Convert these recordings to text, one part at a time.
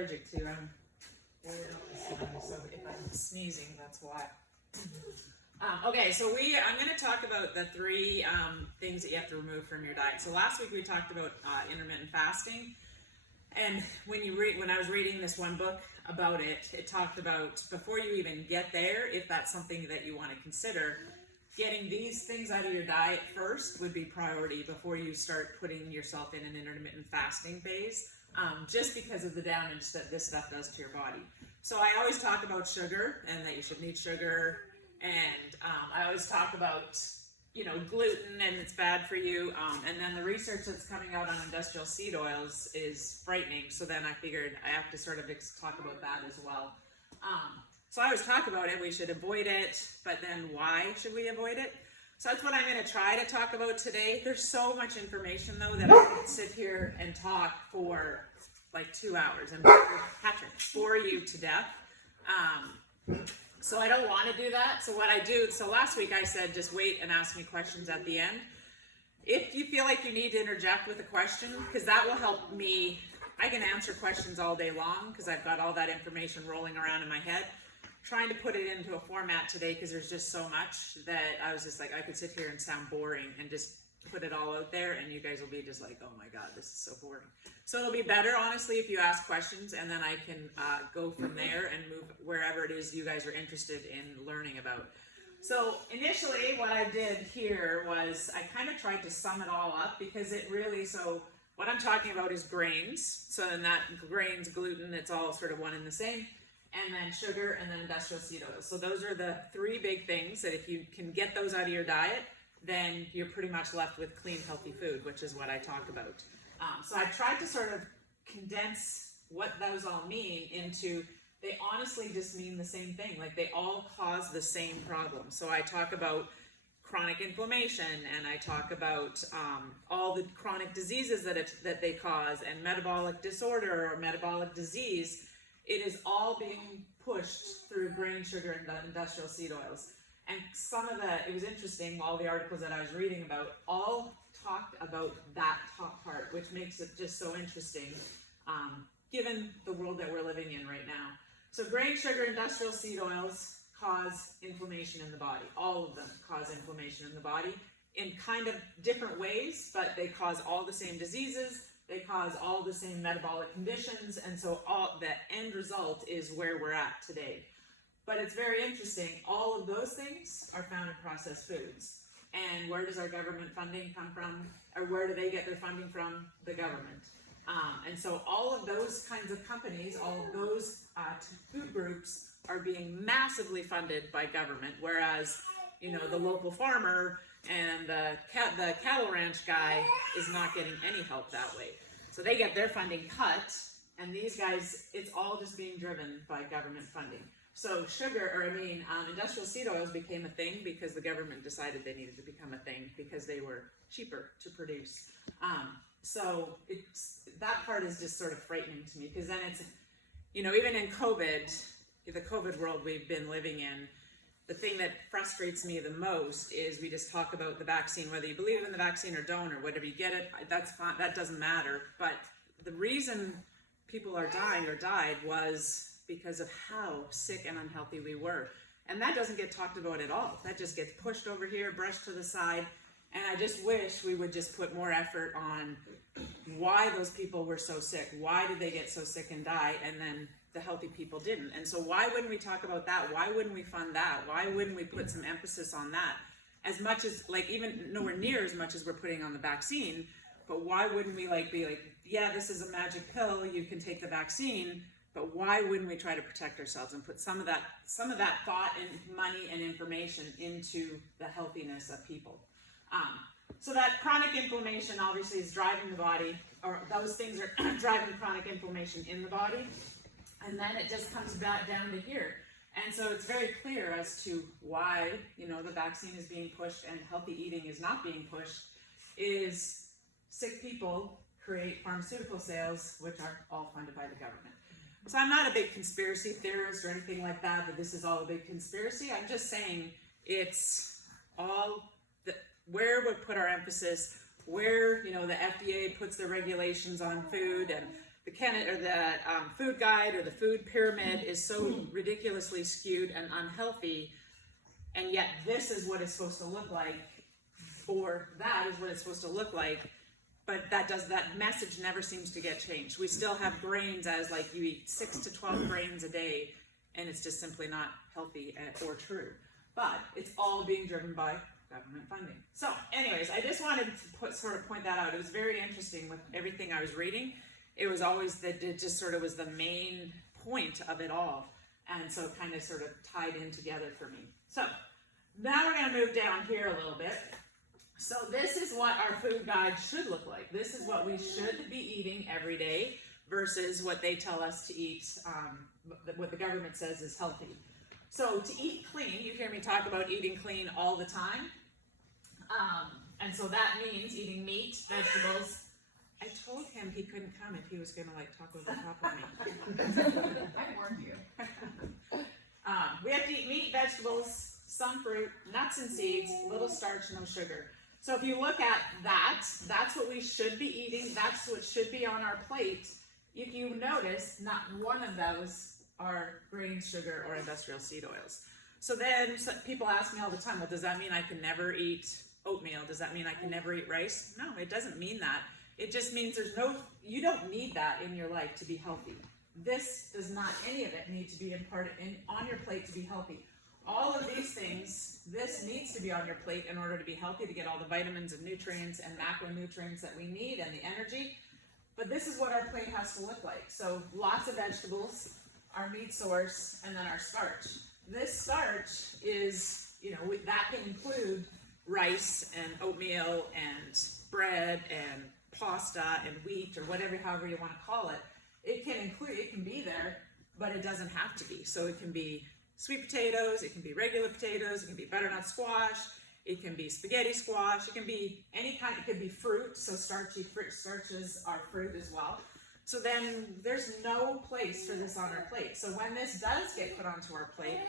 allergic to. I'm worried about this one, so if I'm sneezing, that's why. Okay, so I'm going to talk about the three things that you have to remove from your diet. So last week we talked about intermittent fasting, and when I was reading this one book about it, it talked about before you even get there, if that's something that you want to consider, getting these things out of your diet first would be priority before you start putting yourself in an intermittent fasting phase, just because of the damage that this stuff does to your body. So I always talk about sugar and that you should need sugar. And I always talk about, gluten and it's bad for you. And then the research that's coming out on industrial seed oils is frightening. So then I figured I have to sort of talk about that as well. So I always talk about it. We should avoid it. But then why should we avoid it? So that's what I'm going to try to talk about today. There's so much information, though, that I could sit here and talk for like 2 hours and Patrick, bore you to death. So I don't want to do that. So what I do, so last week I said just wait and ask me questions at the end. If you feel like you need to interject with a question, because that will help me, I can answer questions all day long because I've got all that information rolling around in my head. Trying to put it into a format today because there's just so much that I was just like, I could sit here and sound boring and just put it all out there and you guys will be just like, oh my God, this is so boring. So it'll be better, honestly, if you ask questions and then I can go from there and move wherever it is you guys are interested in learning about. So initially what I did here was I kind of tried to sum it all up because it really, so what I'm talking about is grains. So in that grains, gluten, it's all sort of one and the same. And then sugar and then industrial seed oils. So those are the three big things that if you can get those out of your diet, then you're pretty much left with clean, healthy food, which is what I talk about. So I tried to sort of condense what those all mean into, they honestly just mean the same thing. Like they all cause the same problem. So I talk about chronic inflammation and I talk about all the chronic diseases that they cause and metabolic disorder or metabolic disease. It is all being pushed through grain, sugar, and industrial seed oils. And it was interesting, all the articles that I was reading about all talked about that top part, which makes it just so interesting, given the world that we're living in right now. So grain, sugar, industrial seed oils cause inflammation in the body. All of them cause inflammation in the body in kind of different ways, but they cause all the same diseases. They cause all the same metabolic conditions, and so the end result is where we're at today. But it's very interesting, all of those things are found in processed foods. And where does our government funding come from? Or where do they get their funding from? The government. And so all of those kinds of companies, all of those food groups are being massively funded by government, whereas, the local farmer and the cattle ranch guy is not getting any help that way. So they get their funding cut, and these guys, it's all just being driven by government funding. So industrial seed oils became a thing because the government decided they needed to become a thing because they were cheaper to produce. So that part is just sort of frightening to me because then it's, even in COVID, the COVID world we've been living in, the thing that frustrates me the most is we just talk about the vaccine, whether you believe in the vaccine or don't, or whatever you get it, that's fine, that doesn't matter. But the reason people are dying or died was because of how sick and unhealthy we were. And that doesn't get talked about at all. That just gets pushed over here, brushed to the side. And I just wish we would just put more effort on why those people were so sick. Why did they get so sick and die? And then the healthy people didn't. And so why wouldn't we talk about that? Why wouldn't we fund that? Why wouldn't we put some emphasis on that? As much as, even nowhere near as much as we're putting on the vaccine, but why wouldn't we be like, yeah, this is a magic pill, you can take the vaccine, but why wouldn't we try to protect ourselves and put some of that thought and money and information into the healthiness of people? So that chronic inflammation obviously is driving the body, or those things are driving chronic inflammation in the body. And then it just comes back down to here. And so it's very clear as to why, the vaccine is being pushed and healthy eating is not being pushed, is sick people create pharmaceutical sales, which are all funded by the government. So I'm not a big conspiracy theorist or anything like that this is all a big conspiracy. I'm just saying it's all where we put our emphasis, where, the FDA puts the regulations on food and food guide or the food pyramid is so ridiculously skewed and unhealthy, and yet this is what it's supposed to look like, or that is what it's supposed to look like, but that message never seems to get changed. We still have grains as like you eat 6 to 12 grains a day, and it's just simply not healthy or true. But it's all being driven by government funding. So anyways, I just wanted to point that out. It was very interesting with everything I was reading. It was always that it just sort of was the main point of it all. And so it kind of sort of tied in together for me. So now we're going to move down here a little bit. So this is what our food guide should look like. This is what we should be eating every day versus what they tell us to eat, what the government says is healthy. So to eat clean, you hear me talk about eating clean all the time. And so that means eating meat, vegetables. I told him he couldn't come if he was going to like talk over the top of me. I warned you. We have to eat meat, vegetables, some fruit, nuts and seeds, little starch, no sugar. So if you look at that, that's what we should be eating. That's what should be on our plate. If you notice, not one of those are grain, sugar, or industrial seed oils. So then people ask me all the time, well, does that mean I can never eat oatmeal? Does that mean I can never eat rice? No, it doesn't mean that. It just means you don't need that in your life to be healthy. This does not, any of it need to be on your plate to be healthy. All of these things, this needs to be on your plate in order to be healthy, to get all the vitamins and nutrients and macronutrients that we need and the energy. But this is what our plate has to look like. So lots of vegetables, our meat source, and then our starch. This starch is, that can include rice and oatmeal and bread and pasta and wheat or however you want to call it. It can be there, but it doesn't have to be. So it can be sweet potatoes, it can be regular potatoes, it can be butternut squash, it can be spaghetti squash, it can be any kind, it could be fruit, so starches are fruit as well. So then there's no place for this on our plate. So when this does get put onto our plate,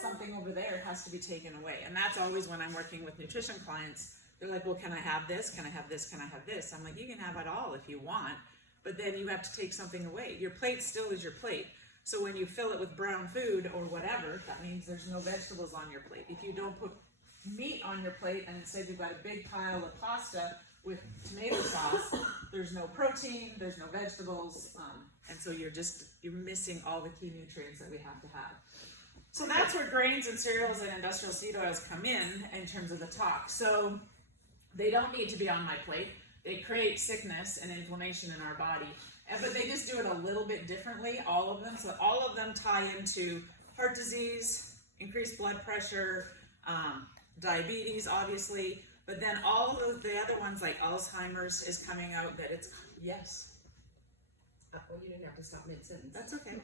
something over there has to be taken away. And that's always when I'm working with nutrition clients. They're like, well, can I have this? Can I have this? Can I have this? I'm like, you can have it all if you want, but then you have to take something away. Your plate still is your plate. So when you fill it with brown food or whatever, that means there's no vegetables on your plate. If you don't put meat on your plate and instead you've got a big pile of pasta with tomato sauce, there's no protein, there's no vegetables, and so you're missing all the key nutrients that we have to have. So that's where grains and cereals and industrial seed oils come in terms of the talk. So they don't need to be on my plate. They create sickness and inflammation in our body, but they just do it a little bit differently, all of them. So all of them tie into heart disease, increased blood pressure, diabetes, obviously, but then all of the other ones like Alzheimer's is coming out that it's, yes. Well, you didn't have to stop mid-sentence. That's okay.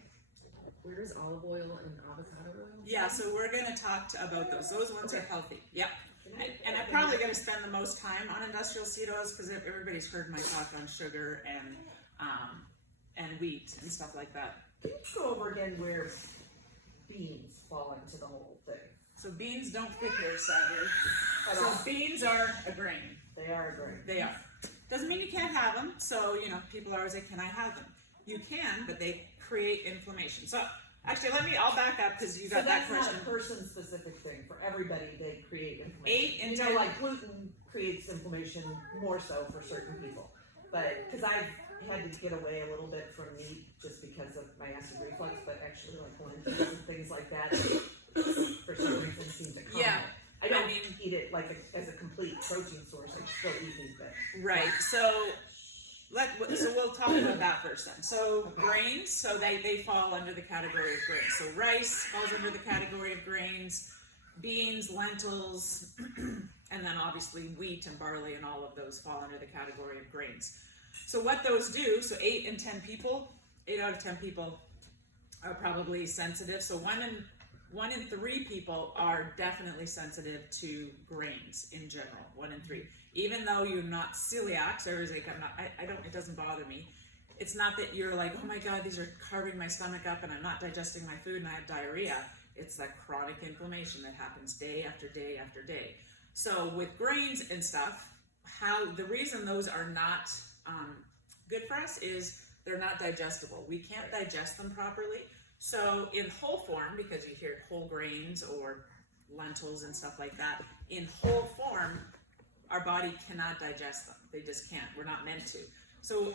Where is olive oil and avocado oil? Yeah, so we're going to talk about those. Those ones are healthy. Yep. And I'm probably going to spend the most time on industrial seed oils because everybody's heard my talk on sugar and wheat and stuff like that. Can you go over again where beans fall into the whole thing? So beans don't fit here, sadly. So beans are a grain. They are a grain. They are. Doesn't mean you can't have them. So, people always say, can I have them? You can, but they create inflammation. So actually, I'll back up because you got that question. So that's not a person-specific thing. For everybody, they create inflammation. 8 and 10. Like gluten creates inflammation more so for certain people. But, because I've had to get away a little bit from meat just because of my acid reflux, but actually like lentils and things like that, for some reason seem to calm it. I don't eat it like as a complete protein source. I still eat meat, but right. So we'll talk about that first then. So grains, so they fall under the category of grains. So rice falls under the category of grains, beans, lentils, and then obviously wheat and barley and all of those fall under the category of grains. So what those do, so 8 out of 10 people are probably sensitive. So one in 3 people are definitely sensitive to grains in general, 1 in 3. Even though you're not celiac, so everybody's like, it doesn't bother me. It's not that you're like, oh my God, these are carving my stomach up and I'm not digesting my food and I have diarrhea. It's that chronic inflammation that happens day after day after day. So with grains and stuff, the reason those are not good for us is they're not digestible. We can't digest them properly. So in whole form, because you hear whole grains or lentils and stuff like that, in whole form, our body cannot digest them. They just can't. We're not meant to. So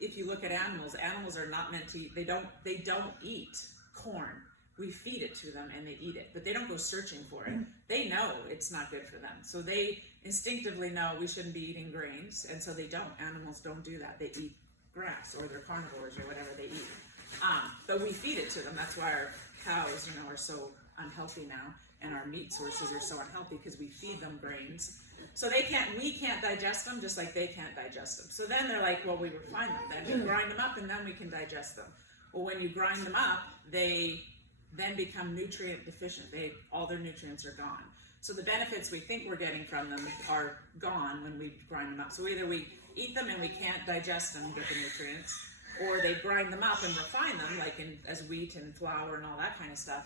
if you look at animals, animals are not meant to eat. They don't eat corn. We feed it to them and they eat it, but they don't go searching for it. They know it's not good for them. So they instinctively know we shouldn't be eating grains, and so they don't. Animals don't do that. They eat grass, or they're carnivores, or whatever they eat. But we feed it to them. That's why our cows, are so unhealthy now, and our meat sources are so unhealthy, because we feed them grains. So we can't digest them, just like they can't digest them. So then they're like, well, we refine them. Then we grind them up, and then we can digest them. Well, when you grind them up, they then become nutrient deficient. All their nutrients are gone. So the benefits we think we're getting from them are gone when we grind them up. So either we eat them and we can't digest them and get the nutrients, or they grind them up and refine them, like as wheat and flour and all that kind of stuff,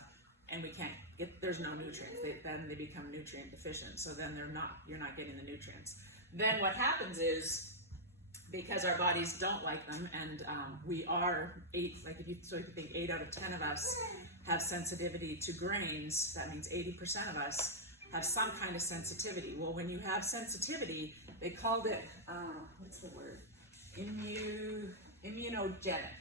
and we can't get, there's no nutrients. Then they become nutrient deficient. So then you're not getting the nutrients. Then what happens is, because our bodies don't like them, and we are if you think 8 out of 10 of us have sensitivity to grains, that means 80% of us have some kind of sensitivity. Well, when you have sensitivity, they called it, what's the word? Immunogenic.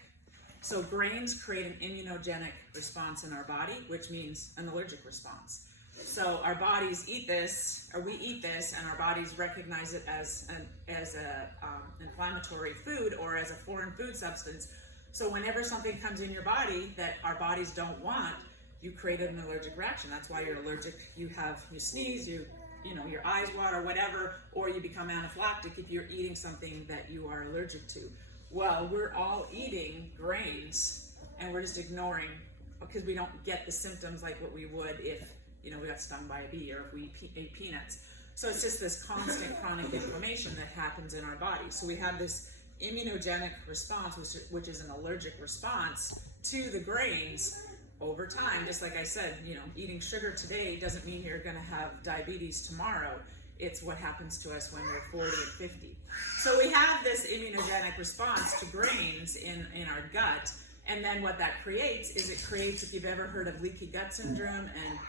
So grains create an immunogenic response in our body, which means an allergic response. So our bodies eat this, or we eat this, and our bodies recognize it as an inflammatory food or as a foreign food substance. So whenever something comes in your body that our bodies don't want, you create an allergic reaction. That's why you're allergic. You sneeze, your eyes water, whatever, or you become anaphylactic if you're eating something that you are allergic to. Well, we're all eating grains, and we're just ignoring, because we don't get the symptoms like what we would if we got stung by a bee, or if we ate peanuts. So it's just this constant chronic inflammation that happens in our body. So we have this immunogenic response, which is an allergic response to the grains over time. Just like I said, eating sugar today doesn't mean you're going to have diabetes tomorrow. It's what happens to us when we're 40 and 50. So we have this immunogenic response to grains in our gut, and then what that creates is if you've ever heard of leaky gut syndrome and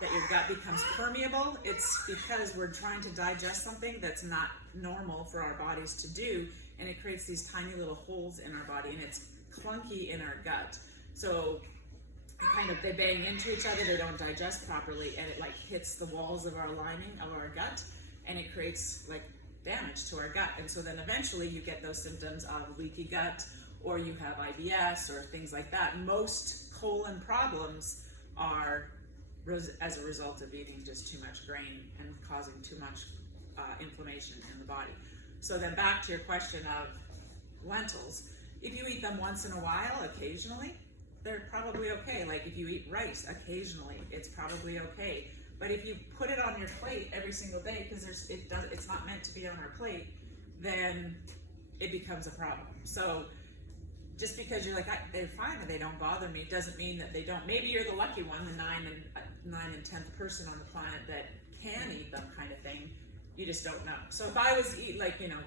that your gut becomes permeable, it's because we're trying to digest something that's not normal for our bodies to do, and it creates these tiny little holes in our body, and it's clunky in our gut. So they bang into each other, they don't digest properly, and it hits the walls of our lining of our gut, and it creates damage to our gut. And so then eventually you get those symptoms of leaky gut, or you have IBS or things like that. Most colon problems are as a result of eating just too much grain and causing too much inflammation in the body. So then back to your question of lentils, if you eat them once in a while, occasionally, they're probably okay. Like if you eat rice occasionally, it's probably okay. But if you put it on your plate every single day, because it's not meant to be on our plate, then it becomes a problem. So just because you're they're fine and they don't bother me, doesn't mean that they don't. Maybe you're the lucky one, the 9 and 10th person on the planet that can eat them, kind of thing. You just don't know. So if I was eat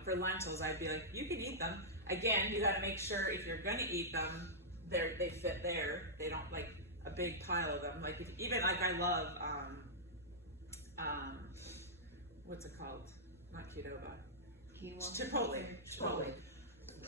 for lentils, I'd be like, you can eat them. Again, you got to make sure if you're going to eat them, they fit there. They don't a big pile of them. I love what's it called? Not Qdoba. Chipotle.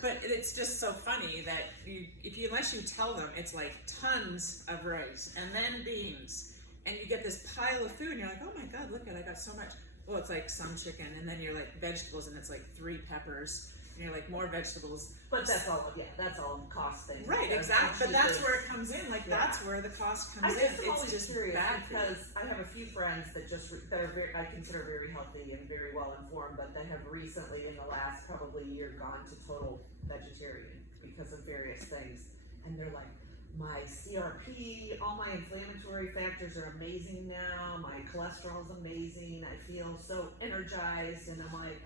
But it's just so funny that unless you tell them, it's tons of rice and then beans, and you get this pile of food, and you're like, oh my God, look I got so much. Well, it's some chicken, and then you're vegetables, and it's 3 peppers, and you're more vegetables. But that's all cost thing. Right, exactly. But that's where it comes in. That's where the cost comes in. It's just curious bad because I have a few friends that that are I consider very healthy and very well informed, but they have recently, in the last probably year, gone to total vegetarian because of various things, and they're like, my CRP, all my inflammatory factors are amazing now. My cholesterol's amazing. I feel so energized, and I'm like,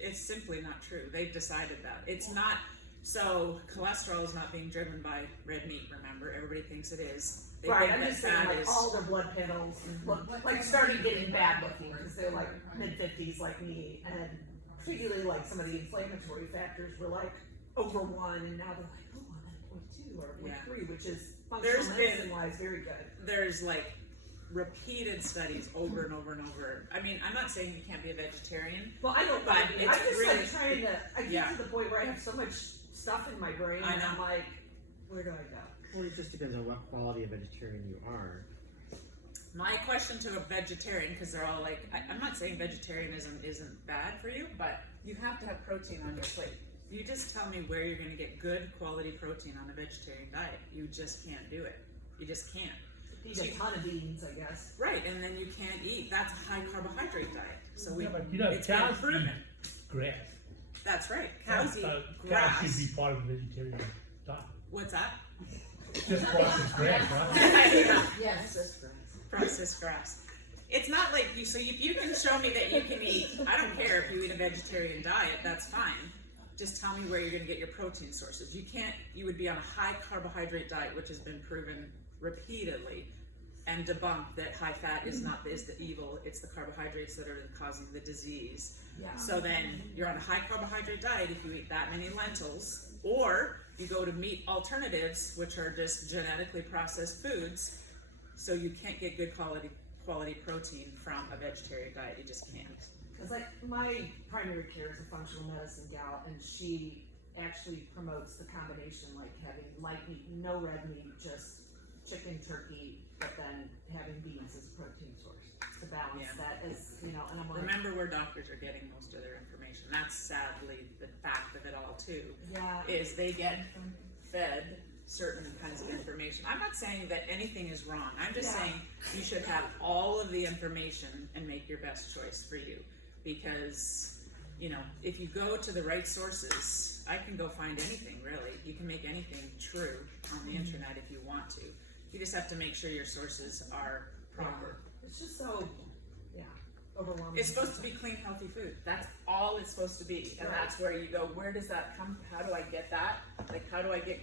it's simply not true. They've decided that. It's not. So cholesterol is not being driven by red meat, remember? Everybody thinks it is. Right, I'm just saying all their blood panels started getting bad looking because they're mid-50s like me, and particularly some of the inflammatory factors were over 1, and now they're like, oh, I'm at 0.2 or 0.3, which is There's functional been- medicine-wise very good. There's like repeated studies over and over and over. I mean, I'm not saying you can't be a vegetarian. Well, I don't But mind it. it's I'm just really- like trying to, I get Yeah. to the point where I have so much stuff in my brain, I and I'm know. like, where do I go? Well, it just depends on what quality of vegetarian you are. My question to a vegetarian, because they're all like, I'm not saying vegetarianism isn't bad for you, but you have to have protein on your plate. You just tell me where you're going to get good quality protein on a vegetarian diet. You just can't do it. You just can't. Eat a ton of beans, I guess. Right, and then you can't eat. That's a high carbohydrate diet. So we, Yeah, but you know, it's been cows eat proven. grass. That's right. Cows eat Cows grass. should be part of the vegetarian diet. What's that? Just processed grass, right? Yeah. Yes, that's grass. Processed grass. It's not like you. So if you can show me that you can eat, I don't care if you eat a vegetarian diet. That's fine. Just tell me where you're going to get your protein sources. You can't. You would be on a high carbohydrate diet, which has been proven repeatedly and debunked that high fat is the evil. It's the carbohydrates that are causing the disease. Yeah. So then you're on a high carbohydrate diet if you eat that many lentils, or you go to meat alternatives, which are just genetically processed foods. So you can't get good quality protein from a vegetarian diet. You just can't. Because like my primary care is a functional medicine gal, and she actually promotes the combination, like having light meat, no red meat, just chicken, turkey, but then having beans as a protein source to balance Yeah. that as, you know, and I'm like, Remember where doctors are getting most of their information. That's sadly the fact of it all too. yeah, Is they get fed certain kinds of information. I'm not saying that anything is wrong. I'm just Yeah. saying you should have all of the information and make your best choice for you. Because, you know, if you go to the right sources, I can go find anything really. You can make anything true on the internet if you want to. You just have to make sure your sources are proper. it's just so, yeah, overwhelming. It's supposed to be clean, healthy food. That's all it's supposed to be. And Right. that's where you go, where does that come? How do I get that? Like, how do I get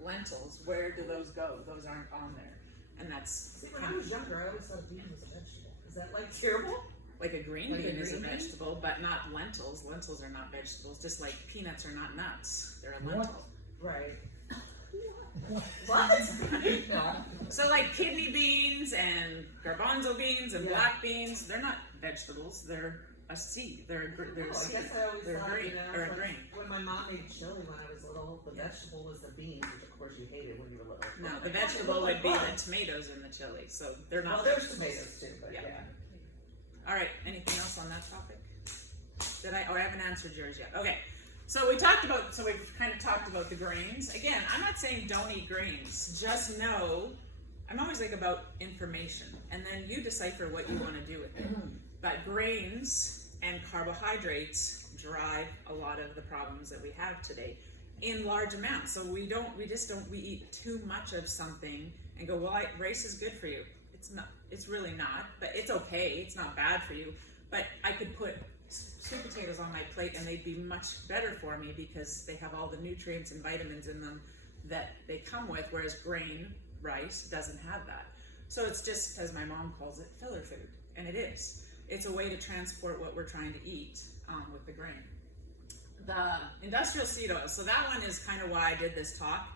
lentils? Where do those go? Those aren't on there. And that's See, when I was younger, I always thought a bean was a vegetable. Is that like terrible? like a green Like a bean is a green bean? vegetable, but not lentils. Lentils are not vegetables, just like peanuts are not nuts. They're a What? lentil. Right. What? No. So like kidney beans and garbanzo beans and Yeah. black beans, they're not vegetables. They're a seed. They're a I seed. guess I always They're thought, green, you know, or a like, grain. when my mom made chili when I was little, the vegetable was the beans, which of course you hated when you were little. No, Oh the my God, vegetable they would look be like the tomatoes in the chili, so they're bugs. not. Well, there's vegetables. tomatoes too, but Yeah. yeah. All right. Anything else on that topic? Did I? Oh, I haven't answered yours yet. Okay. So we've kind of talked about the grains. Again, I'm not saying don't eat grains. Just know, I'm always like about information, and then you decipher what you want to do with it. But grains and carbohydrates drive a lot of the problems that we have today in large amounts. So we eat too much of something and go, well, rice is good for you. It's not. It's really not. But it's okay. It's not bad for you. But I could put sweet potatoes on my plate and they'd be much better for me because they have all the nutrients and vitamins in them that they come with, whereas grain rice doesn't have that. So it's just, as my mom calls it, filler food, and it is. It's a way to transport what we're trying to eat with the grain. The industrial seed oil, so that one is kind of why I did this talk,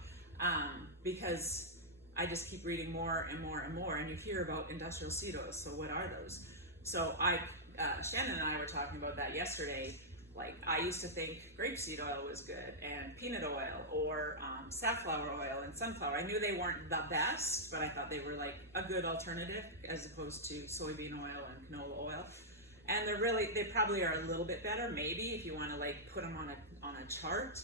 because I just keep reading more and more and more, and you hear about industrial seed oils. So what are those? So Shannon and I were talking about that yesterday. Like, I used to think grapeseed oil was good, and peanut oil, or safflower oil and sunflower. I knew they weren't the best, but I thought they were like a good alternative as opposed to soybean oil and canola oil. And they probably are a little bit better, maybe, if you want to like put them on a chart.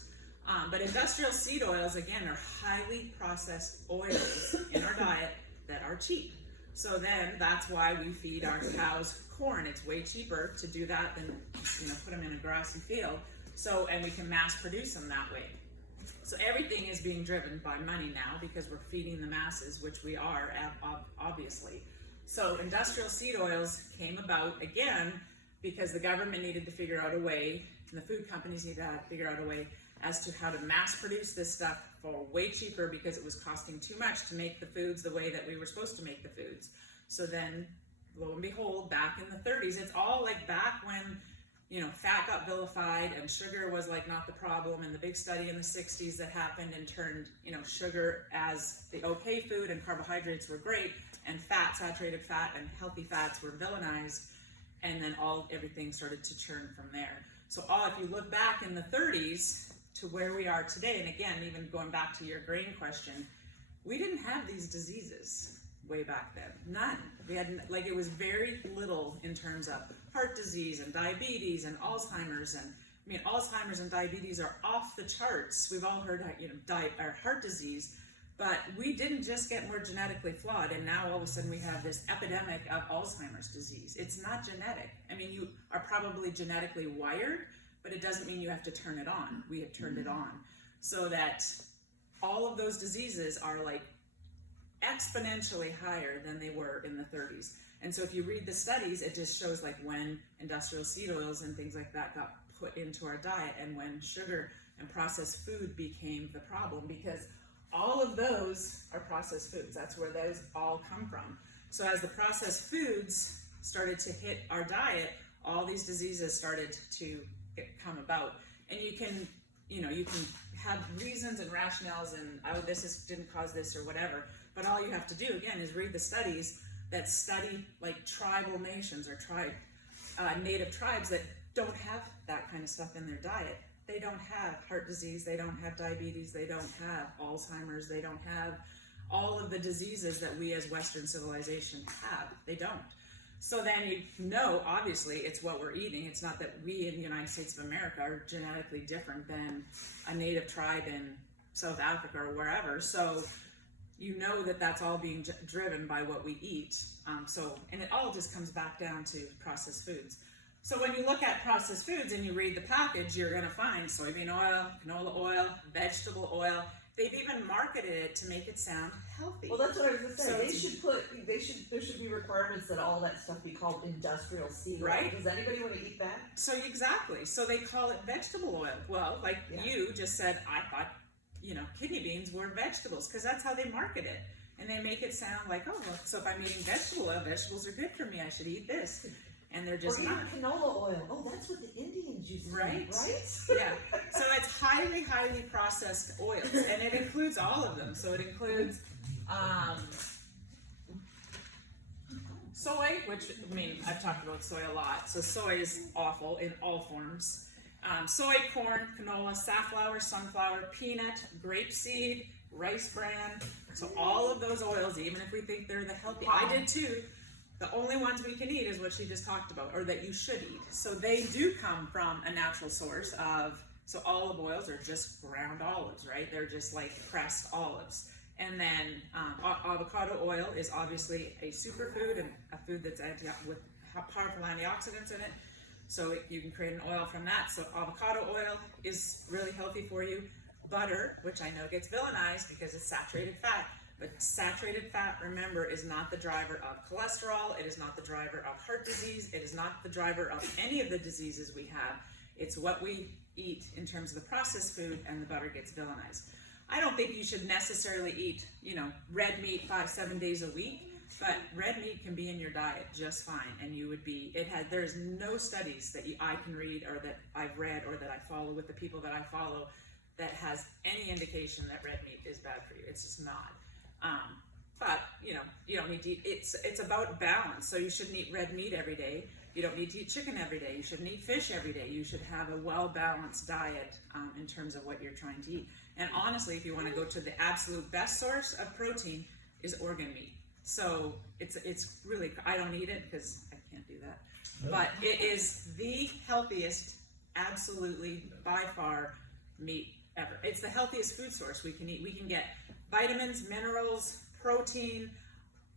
But industrial seed oils, again, are highly processed oils in our diet that are cheap. So then that's why we feed our cows corn. It's way cheaper to do that than, put them in a grassy field. So, and we can mass produce them that way. So everything is being driven by money now because we're feeding the masses, which we are, obviously. So industrial seed oils came about, again, because the government needed to figure out a way, and the food companies needed to figure out a way as to how to mass produce this stuff for way cheaper because it was costing too much to make the foods the way that we were supposed to make the foods. So then, lo and behold, back in the 30s, it's all like back when, fat got vilified and sugar was like not the problem, and the big study in the 60s that happened and turned, sugar as the okay food and carbohydrates were great, and saturated fat and healthy fats were villainized, and then everything started to churn from there. So if you look back in the 30s to where we are today, and again, even going back to your grain question, we didn't have these diseases way back then. None. We had, it was very little in terms of heart disease and diabetes and Alzheimer's. And Alzheimer's and diabetes are off the charts. We've all heard, heart disease, but we didn't just get more genetically flawed, and now all of a sudden we have this epidemic of Alzheimer's disease. It's not genetic. You are probably genetically wired, but it doesn't mean you have to turn it on. We have turned it on. So that all of those diseases are exponentially higher than they were in the 30s. And so if you read the studies, it just shows when industrial seed oils and things like that got put into our diet, and when sugar and processed food became the problem, because all of those are processed foods. That's where those all come from. So as the processed foods started to hit our diet, all these diseases started to come about. And you can have reasons and rationales and, didn't cause this or whatever, but all you have to do, again, is read the studies that study tribal nations or native tribes that don't have that kind of stuff in their diet. They don't have heart disease, they don't have diabetes, they don't have Alzheimer's, they don't have all of the diseases that we as Western civilization have. They don't. So then obviously, it's what we're eating. It's not that we in the United States of America are genetically different than a native tribe in South Africa or wherever. So that's all being driven by what we eat. And it all just comes back down to processed foods. So when you look at processed foods and you read the package, you're going to find soybean oil, canola oil, vegetable oil. They've even marketed it to make it sound healthy. Well, that's what I was going to say. So there should be requirements that all that stuff be called industrial seed oil. Right. Does anybody want to eat that? So exactly. So they call it vegetable oil. Well, you just said, I thought, kidney beans were vegetables, because that's how they market it. And they make it sound like, so if I'm eating vegetable oil, vegetables are good for me, I should eat this. And they're just or not. Even canola oil. Oh, that's what the Indians used to Right? eat, right? Yeah. So it's highly, highly processed oils, and it includes all of them. So it includes soy, which, I've talked about soy a lot. So soy is awful in all forms. Soy, corn, canola, safflower, sunflower, peanut, grapeseed, rice bran. So all of those oils, even if we think they're the healthy, I did too. The only ones we can eat is what she just talked about, or that you should eat. So they do come from a natural source so olive oils are just ground olives, right? They're just pressed olives. And then avocado oil is obviously a superfood and a food that's with powerful antioxidants in it. So you can create an oil from that. So avocado oil is really healthy for you. Butter, which I know gets villainized because it's saturated fat. But saturated fat, remember, is not the driver of cholesterol. It is not the driver of heart disease. It is not the driver of any of the diseases we have. It's what we eat in terms of the processed food, and the butter gets villainized. I don't think you should necessarily eat, red meat 5-7 days a week, but red meat can be in your diet just fine, and you would be. There's no studies that I can read or that I've read or that I follow with the people that I follow that has any indication that red meat is bad for you. It's just not. But you don't need to eat, it's about balance. So you shouldn't eat red meat every day. You don't need to eat chicken every day. You shouldn't eat fish every day. You should have a well-balanced diet in terms of what you're trying to eat. And honestly, if you want to go to the absolute best source of protein is organ meat. So it's really, I don't eat it because I can't do that. But it is the healthiest, absolutely, by far, meat ever. It's the healthiest food source we can eat. We can get vitamins, minerals, protein,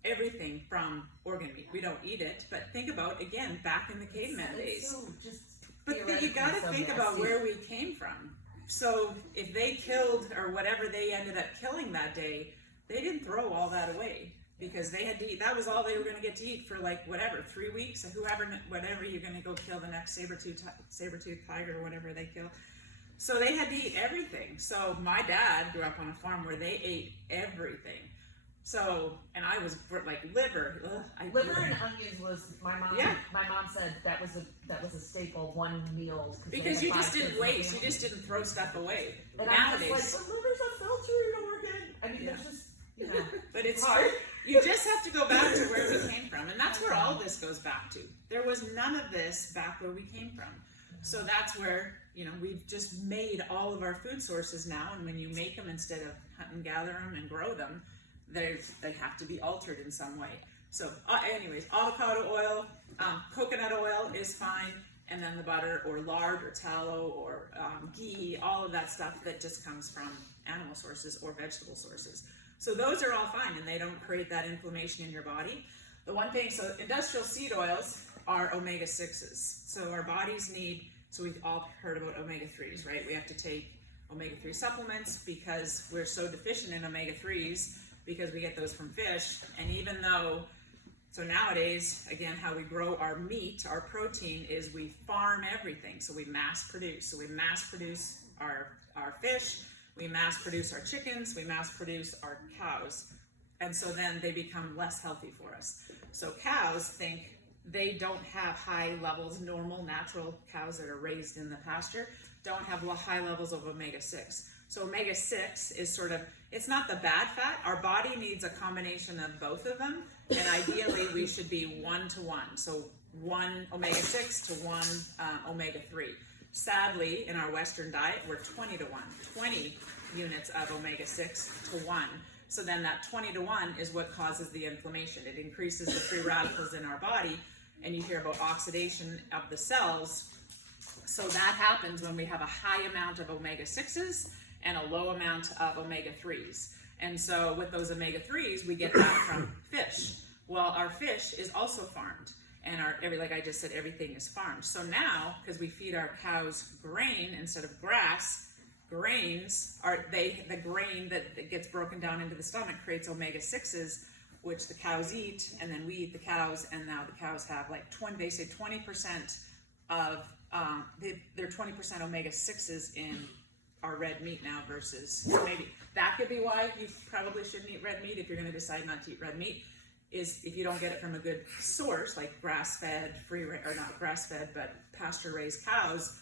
everything from organ meat. We don't eat it, but think about, again, back in the caveman days. So just But you got to think about where we came from. So if they killed, or whatever they ended up killing that day, they didn't throw all that away because they had to eat. That was all they were going to get to eat for 3 weeks. Whatever you're going to go kill the next saber-toothed tiger or whatever they kill. So they had to eat everything. So my dad grew up on a farm where they ate everything. So, and I was like liver. Liver and onions was my mom. Yeah. My mom said that was a staple one meal. Because they you had just 5 kids didn't in the waste. You family. just didn't throw stuff away. And I'm Nowadays, just like, but liver's a filter organ. I mean, there's just, you know, but it's hard. you just have to go back to where we came from, and that's where all this goes back to. There was none of this back where we came from. So that's where, you know, we've just made all of our food sources now, and when you make them instead of hunt and gather them and grow them, they have to be altered in some way. So anyways, avocado oil, coconut oil is fine, and then the butter or lard or tallow or ghee, all of that stuff that just comes from animal sources or vegetable sources. So those are all fine, and they don't create that inflammation in your body. The one thing, so industrial seed oils are omega-6s. So our bodies need, so we've all heard about omega-3s, right? We have to take omega-3 supplements because we're so deficient in omega-3s because we get those from fish. And even though, so nowadays, again, how we grow our meat, our protein, is we farm everything. So we mass produce. So we mass produce our fish, we mass produce our chickens, we mass produce our cows. And so then they become less healthy for us. So cows think they don't have high levels, normal, natural cows that are raised in the pasture don't have high levels of omega-6. So omega-6 is sort of, it's not the bad fat. Our body needs a combination of both of them. And ideally we should be 1 to 1. So 1 omega-6 to 1 omega-3. Sadly, in our Western diet, we're 20 to 1. 20 units of omega-6 to 1. So then that 20 to 1 is what causes the inflammation. It increases the free radicals in our body, and you hear about oxidation of the cells. So that happens when we have a high amount of omega-6s and a low amount of omega-3s. And so with those omega-3s, we get that from fish. Well, our fish is also farmed, and like I just said, everything is farmed. So now, because we feed our cows grain instead of grass, grains are the grain that gets broken down into the stomach creates omega-6s, which the cows eat, and then we eat the cows, and now the cows have like 20%, they say 20% of, they're 20% omega-6s in our red meat now versus, maybe that could be why you probably shouldn't eat red meat if you're going to decide not to eat red meat, is if you don't get it from a good source, like grass-fed, or not grass-fed, but pasture-raised cows,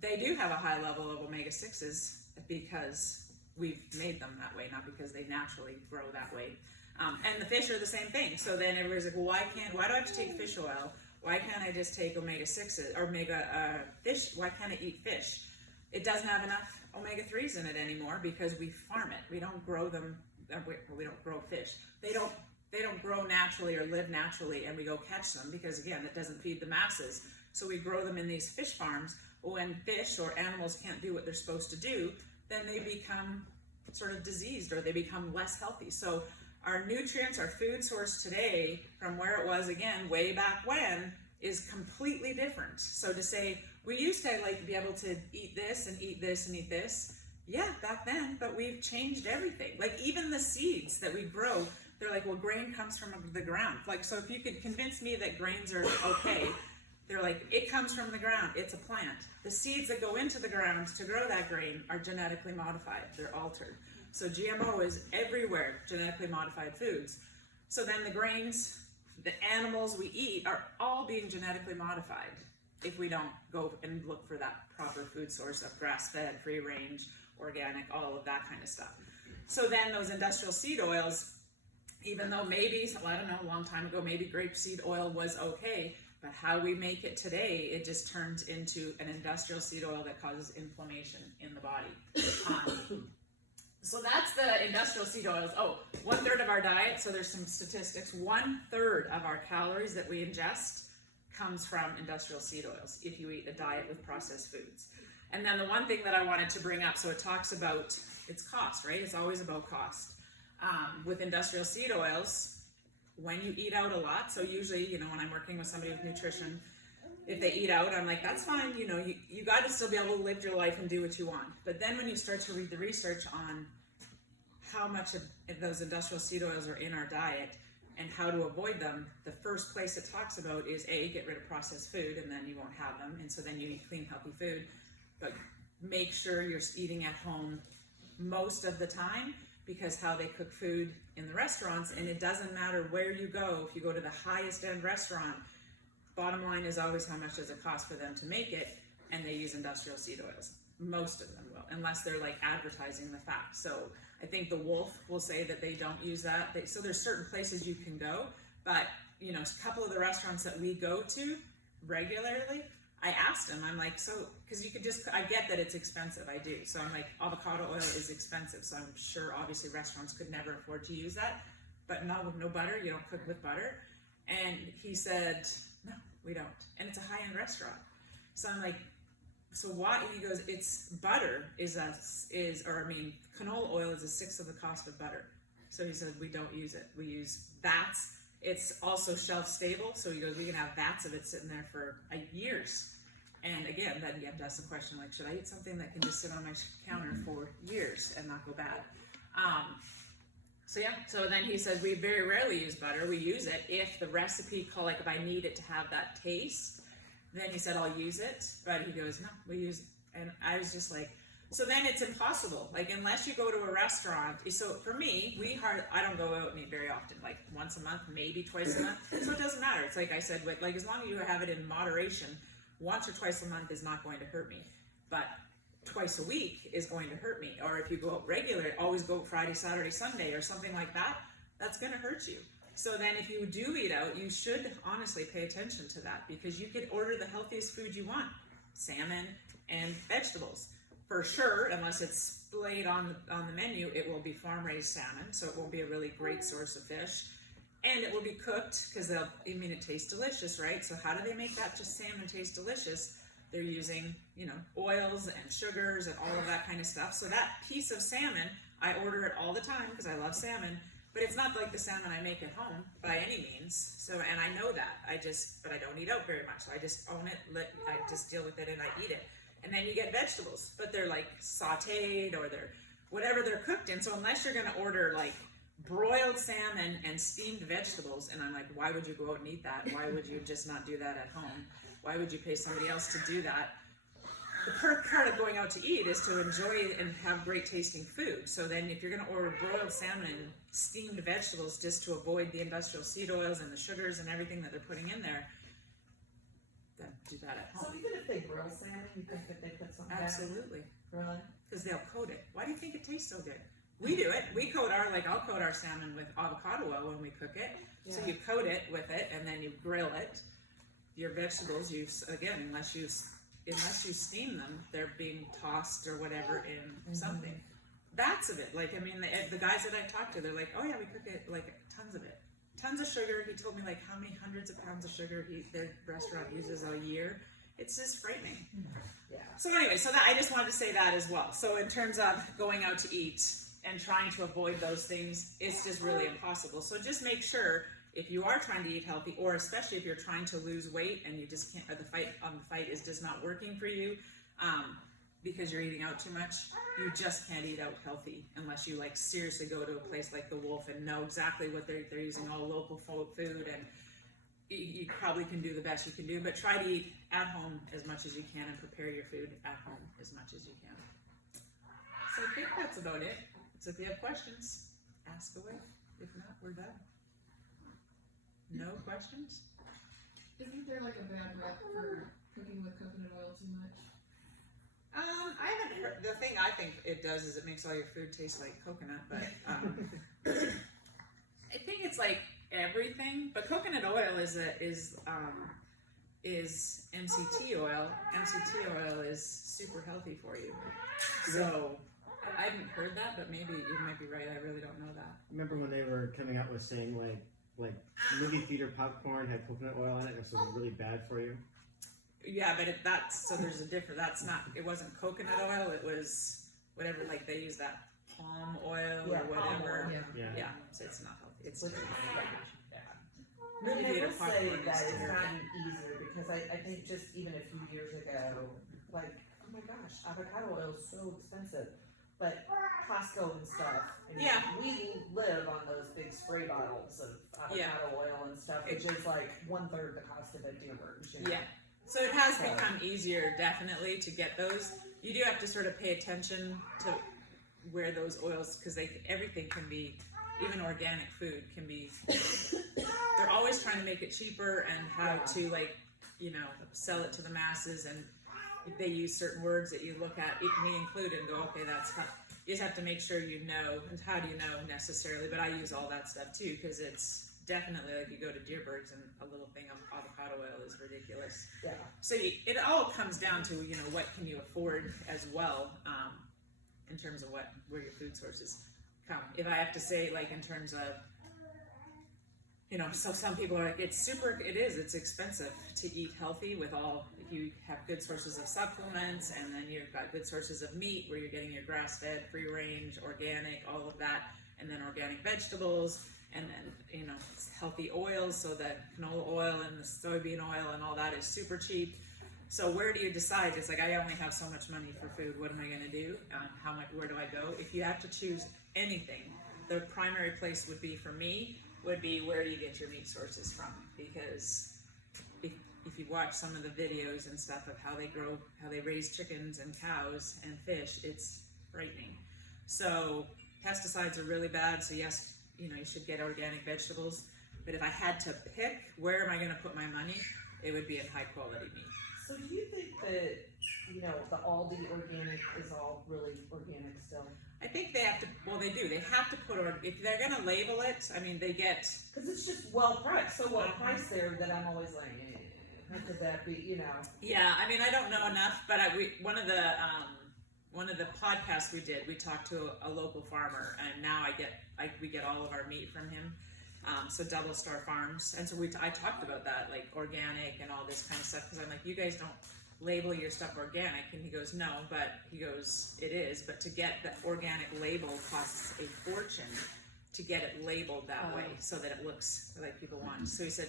they do have a high level of omega-6s because we've made them that way, not because they naturally grow that way. And the fish are the same thing. So then everybody's like, well, why do I have to take fish oil? Why can't I just take omega-6s or fish? Why can't I eat fish? It doesn't have enough omega-3s in it anymore because we farm it. We don't grow them. We don't grow fish. They don't grow naturally or live naturally, and we go catch them because again, it doesn't feed the masses. So we grow them in these fish farms. When fish or animals can't do what they're supposed to do, then they become sort of diseased or they become less healthy. So our nutrients, our food source today from where it was again way back when is completely different. So to say we used to like be able to eat this and eat this and eat this, yeah, back then, but we've changed everything. Like even the seeds that we grow, they're like, well, grain comes from the ground. Like, so if you could convince me that grains are okay, they're like, it comes from the ground, it's a plant. The seeds that go into the ground to grow that grain are genetically modified, they're altered. So GMO is everywhere, genetically modified foods. So then the grains, the animals we eat are all being genetically modified if we don't go and look for that proper food source of grass-fed, free-range, organic, all of that kind of stuff. So then those industrial seed oils, even though maybe, I don't know, a long time ago, maybe grapeseed oil was okay, but how we make it today, it just turns into an industrial seed oil that causes inflammation in the body. So that's the industrial seed oils. Oh, 1/3 of our diet, so there's some statistics, 1/3 of our calories that we ingest comes from industrial seed oils if you eat a diet with processed foods. And then the one thing that I wanted to bring up, so it talks about its cost, right? It's always about cost. With industrial seed oils, when you eat out a lot, so usually, you know, when I'm working with somebody with nutrition, if they eat out, I'm like, that's fine, you know, you got to still be able to live your life and do what you want. But then when you start to read the research on how much of those industrial seed oils are in our diet and how to avoid them, the first place it talks about is get rid of processed food, and then you won't have them, and so then you eat clean, healthy food. But make sure you're eating at home most of the time, because how they cook food in the restaurants, and it doesn't matter where you go. If you go to the highest end restaurant, bottom line is always how much does it cost for them to make it, and they use industrial seed oils. Most of them will, unless they're like advertising the fact. So I think the Wolf will say that they don't use that. So there's certain places you can go, but you know, a couple of the restaurants that we go to regularly, I asked them, I'm like, so, because you could just, I get that it's expensive, I do. So I'm like, avocado oil is expensive, so I'm sure obviously restaurants could never afford to use that, but not with no butter, you don't cook with butter. And he said, no, we don't. And it's a high-end restaurant. So I'm like, so why? He goes, it's butter canola oil is a sixth of the cost of butter. So he said, we don't use it. We use vats. It's also shelf stable. So he goes, we can have vats of it sitting there for years. And again, then you have to ask the question, like, should I eat something that can just sit on my counter for years and not go bad? So then he said, we very rarely use butter. We use it if the recipe call, like if I need it to have that taste, then he said, I'll use it. But he goes, no, we use it. And I was just like, so then it's impossible. Like, unless you go to a restaurant. So for me, I don't go out and eat very often, like once a month, maybe twice a month. So it doesn't matter. It's like I said, like as long as you have it in moderation, once or twice a month is not going to hurt me. But twice a week is going to hurt me. Or if you go out regular, always go Friday, Saturday, Sunday, or something like that, that's going to hurt you. So then if you do eat out, you should honestly pay attention to that, because you could order the healthiest food you want, salmon and vegetables. For sure, unless it's splayed on the menu, it will be farm-raised salmon, so it won't be a really great source of fish. And it will be cooked, because it tastes delicious, right? So how do they make that just salmon taste delicious? They're using, oils and sugars and all of that kind of stuff. So that piece of salmon, I order it all the time because I love salmon, but it's not like the salmon I make at home by any means. So, and I know that. But I don't eat out very much. So I just own it, I just deal with it and I eat it. And then you get vegetables, but they're like sauteed or whatever they're cooked in. So unless you're gonna order like broiled salmon and steamed vegetables, and I'm like, why would you go out and eat that? Why would you just not do that at home? Why would you pay somebody else to do that? The part of going out to eat is to enjoy and have great tasting food. So then if you're gonna order broiled salmon and steamed vegetables just to avoid the industrial seed oils and the sugars and everything that they're putting in there, then do that at So home. even if they grill salmon, you think that they put something back? Absolutely. Really? Because they'll coat it. Why do you think it tastes so good? We do it. I'll coat our salmon with avocado oil when we cook it. Yeah. So you coat it with it and then you grill it. Your vegetables, unless you steam them, they're being tossed or whatever in something. Vats of it. Like, the guys that I talked to, they're like, oh yeah, we cook it, like tons of it. Tons of sugar. He told me like how many hundreds of pounds of sugar their restaurant uses a year. It's just frightening. Yeah. So anyway, I just wanted to say that as well. So in terms of going out to eat and trying to avoid those things, it's just really impossible. So just make sure if you are trying to eat healthy, or especially if you're trying to lose weight and you just can't, or the fight is just not working for you, because you're eating out too much, you just can't eat out healthy unless you like seriously go to a place like the Wolf and know exactly what they're using, all local food, and you probably can do the best you can do, but try to eat at home as much as you can and prepare your food at home as much as you can. So I think that's about it. So if you have questions, ask away. If not, we're done. No questions? Isn't there like a bad rep for cooking with coconut oil too much? I haven't heard. The thing I think it does is it makes all your food taste like coconut, but I think it's like everything. But coconut oil is MCT oil. MCT oil is super healthy for you. So I haven't heard that, but maybe you might be right. I really don't know that. Remember when they were coming out with saying like movie theater popcorn had coconut oil in it, and so it was really bad for you? Yeah, but there's a difference. It wasn't coconut oil. It was whatever. Like they use that palm oil or whatever. Yeah, so it's not healthy. It's Which is bad. I mean, I Movie theater will say popcorn that is it's terrible. gotten easier because I think just even a few years ago, like, oh my gosh, avocado oil is so expensive. But Costco and stuff, we live on those big spray bottles of avocado oil and stuff, which is like 1/3 the cost of a Dearborn. Yeah. So it has become easier, definitely, to get those. You do have to sort of pay attention to where those oils, because everything can be, even organic food can be, they're always trying to make it cheaper and how to like, you know, sell it to the masses, and they use certain words that you look at, me included, and go, okay, that's how, you just have to make sure you know, and how do you know necessarily, but I use all that stuff too, because it's definitely, like you go to Deerberg's and a little thing of avocado oil is ridiculous. Yeah. So it all comes down to, you know, what can you afford as well, in terms of where your food sources come. If I have to say, like, in terms of, you know, so some people are like, it's expensive to eat healthy with all, if you have good sources of supplements, and then you've got good sources of meat where you're getting your grass-fed, free-range, organic, all of that, and then organic vegetables, and then, you know, healthy oils, so the canola oil and the soybean oil and all that is super cheap. So where do you decide? It's like, I only have so much money for food. What am I going to do? Where do I go? If you have to choose anything, the primary place would be, for me, would be, where do you get your meat sources from? Because if you watch some of the videos and stuff of how they raise chickens and cows and fish, it's frightening. So pesticides are really bad. So yes, you know, you should get organic vegetables. But if I had to pick, where am I going to put my money? It would be in high quality meat. So do you think that, you know, the Aldi organic is all really organic still? I think they have to, well, they do. They have to put, if they're going to label it, I mean, they get... Because it's just well priced, so well priced there that I'm always like, how could that be, you know? Yeah, I mean, I don't know enough, but one of the podcasts we did, we talked to a local farmer, and now we get all of our meat from him. So Double Star Farms, and so I talked about that, like organic and all this kind of stuff, because I'm like, you guys don't label your stuff organic, and he goes, no, but he goes, it is, but to get the organic label costs a fortune to get it labeled that way, so that it looks like people want. So he said,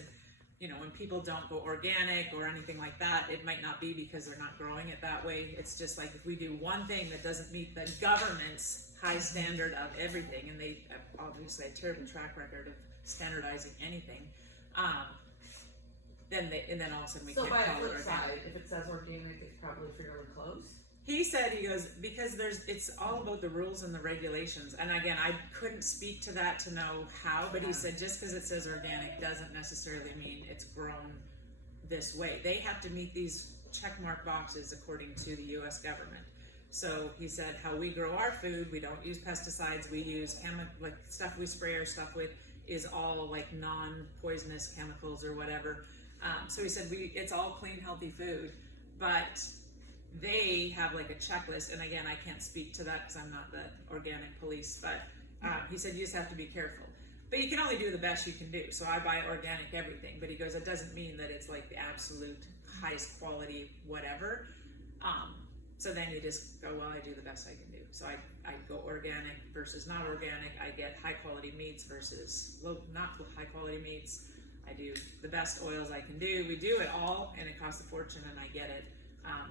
you know, when people don't go organic or anything like that, it might not be because they're not growing it that way. It's just like, if we do one thing that doesn't meet the government's high standard of everything, and they have obviously a terrible track record of standardizing anything, then all of a sudden we so can't by call a it flip organic. side, if it says organic, it's probably fairly close. He said, he goes, because it's all about the rules and the regulations. And again, I couldn't speak to that to know how, but he said just because it says organic doesn't necessarily mean it's grown this way. They have to meet these checkmark boxes according to the U.S. government. So he said, how we grow our food, we don't use pesticides, we use like stuff we spray our stuff with is all like non-poisonous chemicals or whatever. So he said, it's all clean, healthy food, but they have like a checklist, and again, I can't speak to that because I'm not the organic police, but he said you just have to be careful. But you can only do the best you can do. So I buy organic everything, but he goes, it doesn't mean that it's like the absolute highest quality whatever. So then you just go, well, I do the best I can do. So I go organic versus not organic. I get high quality meats versus not high quality meats. I do the best oils I can do. We do it all, and it costs a fortune, and I get it.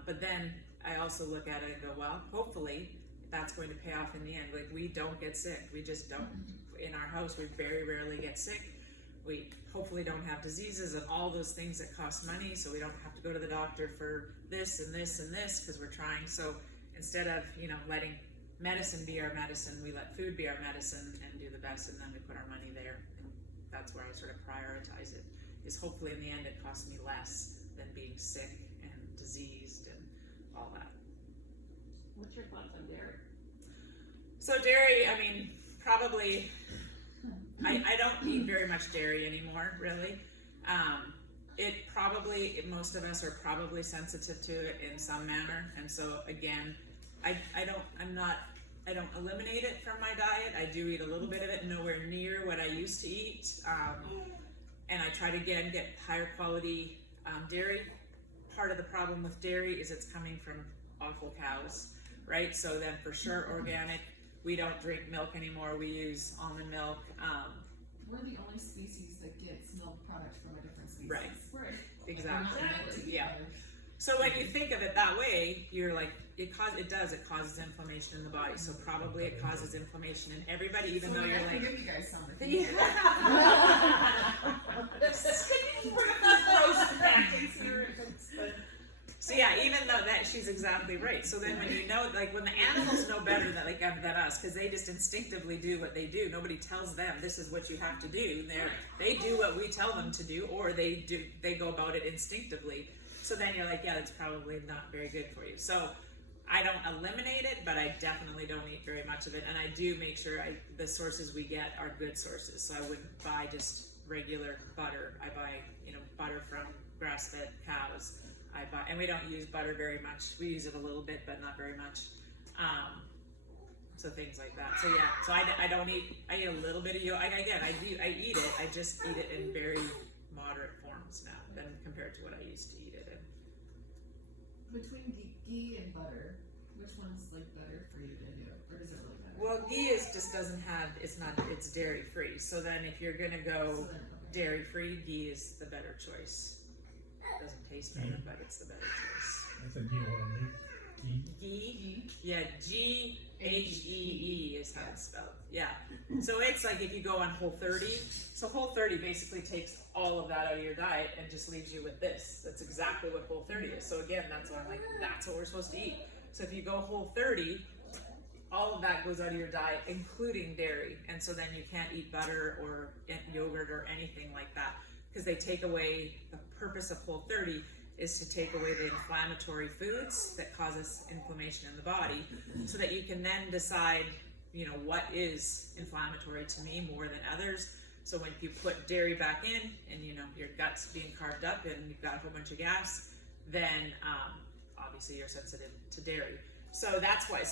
But then I also look at it and go, well, hopefully that's going to pay off in the end. Like, we don't get sick. We just don't. In our house, we very rarely get sick. We hopefully don't have diseases and all those things that cost money, so we don't have to go to the doctor for this and this and this, because we're trying. So instead of, you know, letting medicine be our medicine, we let food be our medicine and do the best, and then we put our money there. And that's where I sort of prioritize it, is hopefully in the end it costs me less than being sick and diseased and all that. What's your thoughts on dairy? So dairy, I mean, probably, I don't eat very much dairy anymore, really. Most of us are probably sensitive to it in some manner, and so again, I don't eliminate it from my diet. I do eat a little bit of it, nowhere near what I used to eat, and I try to get higher quality dairy. Part of the problem with dairy is it's coming from awful cows, right? So then for sure organic. We don't drink milk anymore. We use almond milk. We're the only species that gets milk product from a different species. Right. Right. Exactly. Exactly. Yeah. So when you think of it that way, you're like, it causes inflammation in the body. So probably it causes inflammation in everybody, even though you're I like, give you guys something. So yeah, even though that she's exactly right. So then when you know, like when the animals know better than than us, because they just instinctively do what they do. Nobody tells them this is what you have to do. They do what we tell them to do, or they go about it instinctively. So then you're like, yeah, that's probably not very good for you. So I don't eliminate it, but I definitely don't eat very much of it, and I do make sure the sources we get are good sources. So I wouldn't buy just regular butter. I buy butter from grass-fed cows. And we don't use butter very much. We use it a little bit, but not very much. So things like that. So yeah, so I don't eat. I eat a little bit of yolk. I eat it. I just eat it in very moderate forms now, than compared to what I used to eat it in. Between ghee and butter, which one's like better for you to do, or does it really matter? Well, ghee it's dairy free. So then if you're gonna go So then, okay. dairy free, ghee is the better choice. It doesn't taste better, but it's the better choice. I think you want to make Ghee? Yeah, Ghee is how it's spelled. Yeah. So it's like if you go on Whole30, so Whole30 basically takes all of that out of your diet and just leaves you with this. That's exactly what Whole30 is. So again, that's why I'm like, that's what we're supposed to eat. So if you go Whole30, all of that goes out of your diet, including dairy. And so then you can't eat butter or yogurt or anything like that, because they take away, the purpose of Whole30 is to take away the inflammatory foods that causes inflammation in the body, so that you can then decide, what is inflammatory to me more than others. So when you put dairy back in and your gut's being carved up and you've got a whole bunch of gas, then obviously you're sensitive to dairy. So that's why,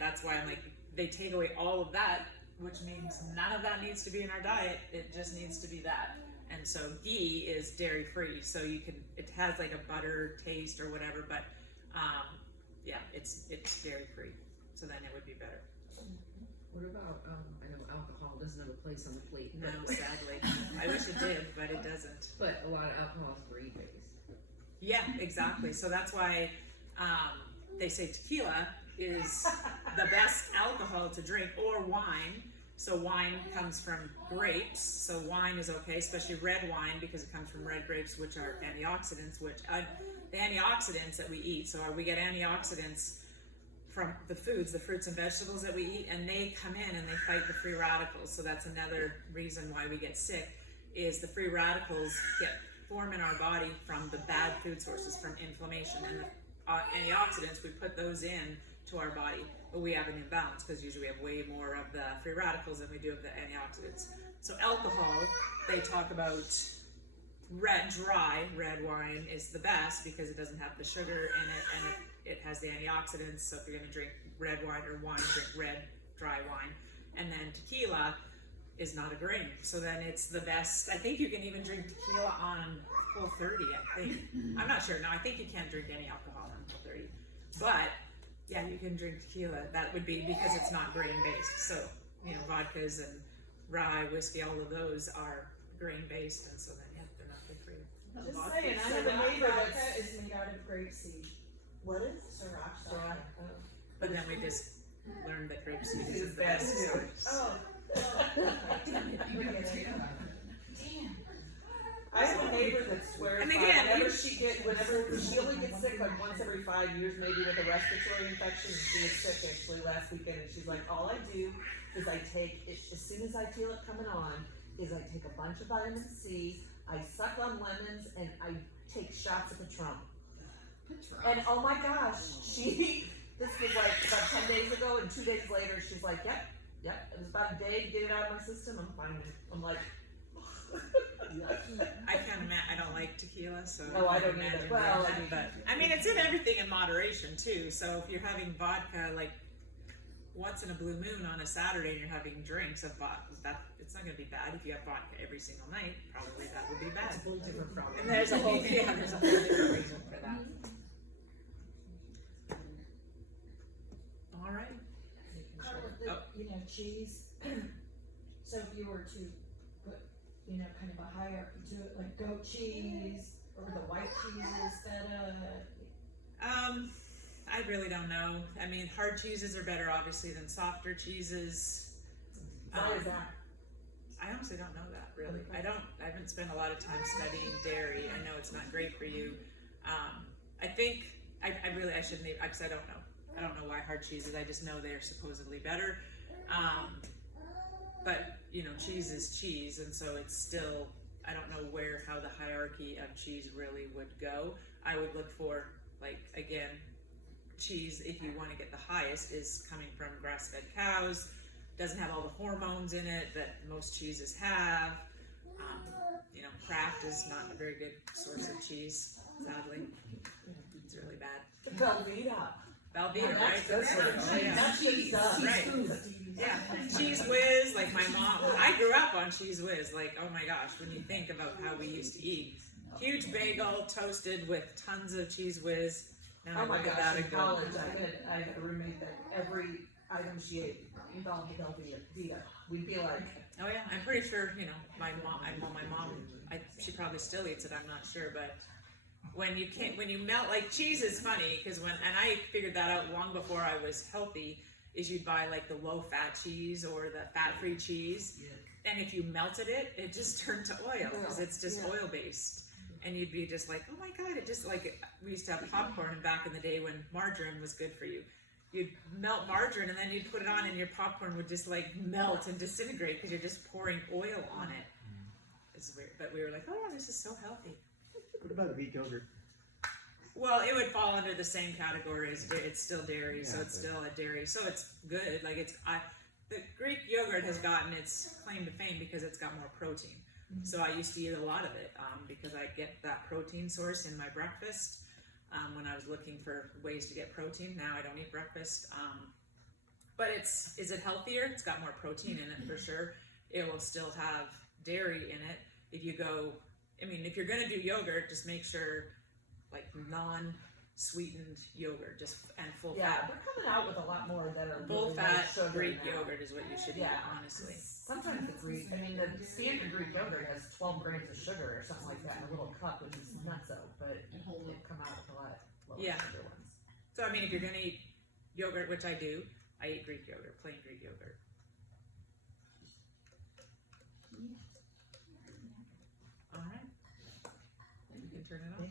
that's why I'm like, they take away all of that, which means none of that needs to be in our diet. It just needs to be that. And so ghee is dairy free, so it has like a butter taste or whatever, but yeah, it's dairy free. So then it would be better. What about, I know alcohol doesn't have a place on the plate. No, sadly. I wish it did, but it doesn't. But a lot of alcohol is grain-based. Yeah, exactly. So that's why they say tequila is the best alcohol to drink, or wine. So wine comes from grapes, so wine is okay, especially red wine, because it comes from red grapes, which are antioxidants, the antioxidants that we eat. So we get antioxidants from the fruits and vegetables that we eat, and they come in and they fight the free radicals. So that's another reason why we get sick, is the free radicals form in our body from the bad food sources, from inflammation, and the antioxidants, we put those in to our body, but we have an imbalance because usually we have way more of the free radicals than we do of the antioxidants. So alcohol, they talk about dry red wine is the best because it doesn't have the sugar in it, and it has the antioxidants. So if you're going to drink red wine or wine, drink red dry wine. And then tequila is not a grain, so then it's the best. I think you can even drink tequila on Whole30, I think. I'm not sure. No, I think you can't drink any alcohol on Whole30, but yeah, you can drink tequila. That would be because it's not grain based. So vodkas and rye whiskey, all of those are grain based, and so then they're not good for you. Just saying, I have a neighbor Sriracha that's. is made out of grapeseed. What is? Sriracha. But then we just learned that grapeseed Is is the bad best. too. Oh. You can get it. Damn. I have a neighbor that swears And by again, whenever she only gets sick like once every 5 years, maybe with a respiratory infection. And she was sick actually last weekend, and she's like, all I do is I take it as soon as I feel it coming on. Is I take a bunch of vitamin C, I suck on lemons, and I take shots of Patron. And oh my gosh, this was like about 10 days ago, and 2 days later, she's like, yep, it was about a day to get it out of my system. I'm fine. I'm like, I can't imagine. I don't like tequila, so No, I don't imagine either. Well, drinking, but I mean, it's in everything in moderation too. So if you're having vodka, like once in a blue moon on a Saturday, and you're having drinks of vodka, it's not going to be bad. If you have vodka every single night, probably that would be bad. it's a whole different problem. And there's a whole different reason for that. All right. Carl, cheese. So if you were to put, kind of a hierarchy to it, like goat cheese or the white cheeses, feta. I really don't know. I mean, hard cheeses are better, obviously, than softer cheeses. Why is that? I honestly don't know that, really. I haven't spent a lot of time studying dairy. I know it's not great for you. I think I shouldn't even, because I don't know. I don't know why hard cheeses. I just know they're supposedly better. But cheese is cheese, and so it's still, I don't know how the hierarchy of cheese really would go. I would look for, like, again, cheese, if you want to get the highest, is coming from grass-fed cows, doesn't have all the hormones in it that most cheeses have. Kraft is not a very good source of cheese, sadly. It's really bad. Velveeta, right? That's Oh, yeah. That's cheese. Right. Yeah, Cheese Whiz, like my mom, I grew up on Cheese Whiz, like, oh my gosh, when you think about how we used to eat. Huge bagel toasted with tons of Cheese Whiz. Now Oh my I look at gosh, that in and go, college I had a roommate that every item she ate involved Velveeta. We'd be like, oh yeah, I'm pretty sure, my mom, she probably still eats it, I'm not sure, but when you melt, like, cheese is funny, because and I figured that out long before I was healthy, is you'd buy like the low fat cheese or the fat free cheese, and if you melted it, it just turned to oil, because it's just oil based, and you'd be just like, oh my god, it just, like, we used to have popcorn back in the day when margarine was good for you. You'd melt margarine and then you'd put it on and your popcorn would just, like, melt and disintegrate because you're just pouring oil on it. It's weird, but we were like, oh, this is so healthy. What about Greek yogurt? Well, it would fall under the same category as it's still dairy, so Yeah, it's but- still a dairy, so it's good. Like, the Greek yogurt has gotten its claim to fame because it's got more protein. So I used to eat a lot of it because I get that protein source in my breakfast. When I was looking for ways to get protein, now I don't eat breakfast. But is it healthier? It's got more protein in it for sure. It will still have dairy in it. If you're gonna do yogurt, just make sure, like, non-sweetened yogurt, and full yeah, fat. they're coming out with a lot more that are Full really fat low sugar Greek now. yogurt is what you should eat, honestly. Sometimes the standard Greek yogurt has 12 grams of sugar or something like that in a little cup, which is nutso, but they come out with a lot lower Yeah. sugar ones. So, if you're gonna eat yogurt, which I do, I eat Greek yogurt, plain Greek yogurt. All right. You can turn it off.